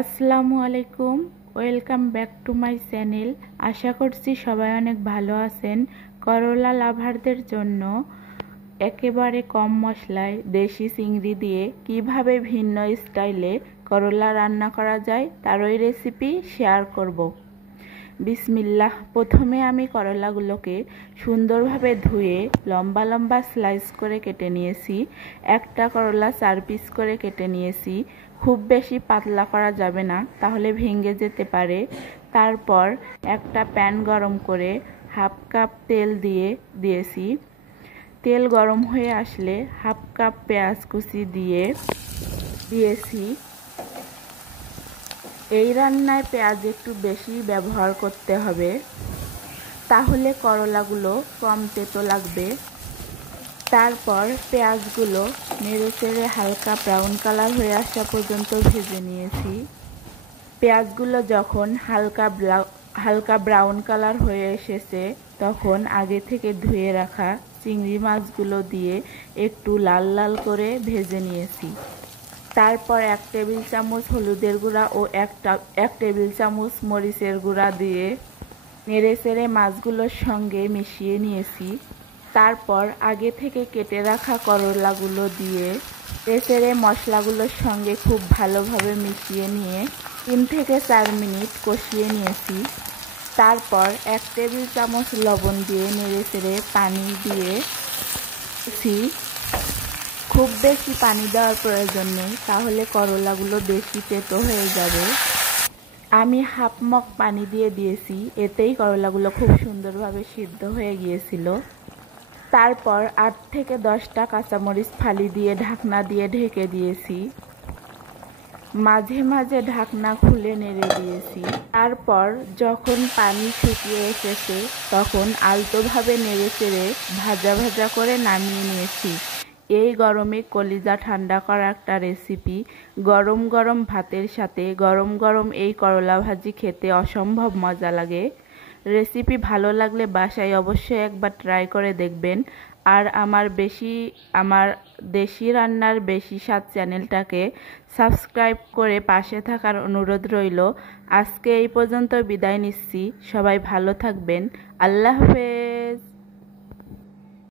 আসসালামু আলাইকুম, welcome back to my channel. আশা করছি সবাই অনেক ভালো আছেন। করলা লাভারদের জন্য একেবারে কম মশলায় দেশি চিংড়ি দিয়ে কিভাবে ভিন্ন স্টাইলে করলা রান্না করা যায় তারই রেসিপি শেয়ার করব। বিসমিল্লাহ। প্রথমে আমি করলাগুলোকে সুন্দরভাবে ধুয়ে লম্বা লম্বা স্লাইস করে কেটে নিয়েছি। একটা করলা 4 পিস করে কেটে নিয়েছি। খুব বেশি পাতলা করা যাবে না, তাহলে ভেঙে যেতে পারে। তারপর একটা প্যান গরম করে হাফ কাপ তেল দিয়েছি। তেল গরম হয়ে আসলে হাফ কাপ পেঁয়াজ কুচি দিয়েছি। এই রান্নায় পেঁয়াজ একটু বেশি ব্যবহার করতে হবে, তাহলে করলাগুলো কম তেতো লাগবে। তারপর পেঁয়াজগুলো নেড়েচেড়ে হালকা ব্রাউন কালার হয়ে আসা পর্যন্ত ভেজে নিয়েছি। পেঁয়াজগুলো যখন হালকা ব্রাউন কালার হয়ে এসেছে, তখন আগে থেকে ধুয়ে রাখা চিংড়ি মাছগুলো দিয়ে একটু লাল লাল করে ভেজে নিয়েছি। তারপর 1 টেবিল চামচ হলুদের গুঁড়া ও 1 টেবিল চামচ মরিচের গুঁড়া দিয়ে নেড়েচেড়ে মাছগুলোর সঙ্গে মিশিয়ে নিয়েছি। তারপর আগে থেকে কেটে রাখা করলাগুলো দিয়ে নেড়েচেড়ে মশলাগুলোর সঙ্গে খুব ভালোভাবে মিশিয়ে নিয়ে 3 থেকে 4 মিনিট কষিয়ে নিয়েছি। তারপর 1 টেবিল চামচ লবণ দিয়ে নেড়েচেড়ে পানি দিয়েছি। খুব বেশি পানি দেওয়ার প্রয়োজন নেই, তাহলে করলাগুলো বেশি তেতো হয়ে যাবে। আমি হাফ মগ পানি দিয়েছি, এতেই করলাগুলো খুব সুন্দরভাবে সিদ্ধ হয়ে গিয়েছিল। তারপর 8 থেকে 10টা কাঁচামরিচ ফালি দিয়ে ঢাকনা দিয়ে ঢেকে দিয়েছি। মাঝে মাঝে ঢাকনা খুলে নেড়ে দিয়েছি। তারপর যখন পানি শুকিয়ে এসেছে, তখন আলতোভাবে নেড়েচেড়ে ভাজা ভাজা করে নামিয়ে নিয়েছি। এই গরমে কলিজা ঠান্ডা করা একটা রেসিপি। গরম গরম ভাতের সাথে গরম গরম এই করলা ভাজি খেতে অসম্ভব মজা লাগে। রেসিপি ভালো লাগলে বাসায় অবশ্যই একবার ট্রাই করে দেখবেন। আর আমার দেশি রান্নার বেশি স্বাদ চ্যানেলটাকে সাবস্ক্রাইব করে পাশে থাকার অনুরোধ রইল। আজকে এই পর্যন্ত বিদায় নিচ্ছি। সবাই ভালো থাকবেন। আল্লাহ হাফেজ।